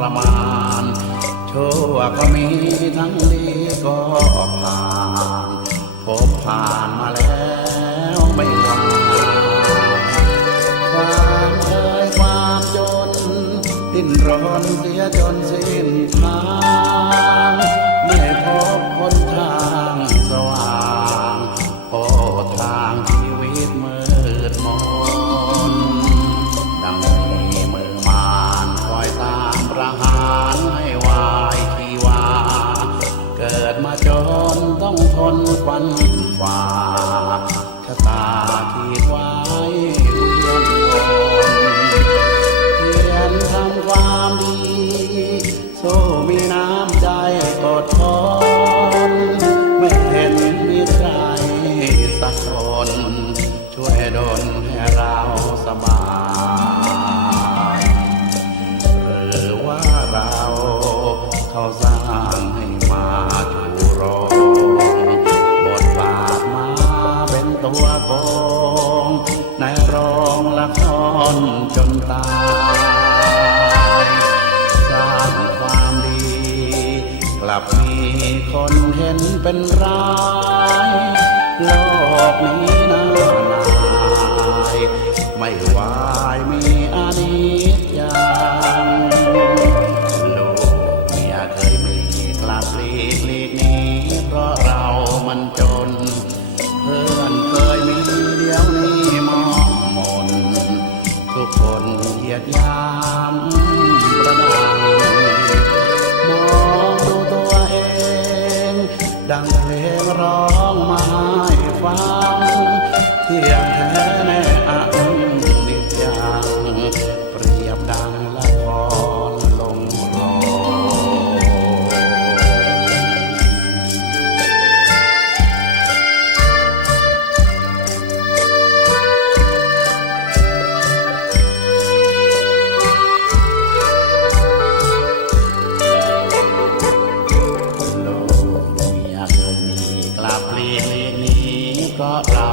รมานชั่วก็มีทั้งดีก็ผ่านพบผ่านมาแล้วไม่หวังความเคยความจน ดิ้นรนเสียจนสิ้นทาง ไม่พบคนทาง นฟันฝ่าชะตาขีดไว้เพื่อนคนเพียรทำความดีสู้มีน้ำใจกอดทนไม่เห็นมีใครสักคนช่วยดลให้เราสบายหรือว่าเราเขาสร้างให้มา นจนตายสร้างความดี กลับมีคนเห็นเป็นร้ายโลกนี้น่านายไม่วายมีอดีตอย่างโลกเมียเคยมีกลับลีกลีกนี้เพราะเรามันจน เพื่อนเคยามประดังมองดูตัวเอง ดังเพลงร้องมาให้ฟังเที่ยง Ah.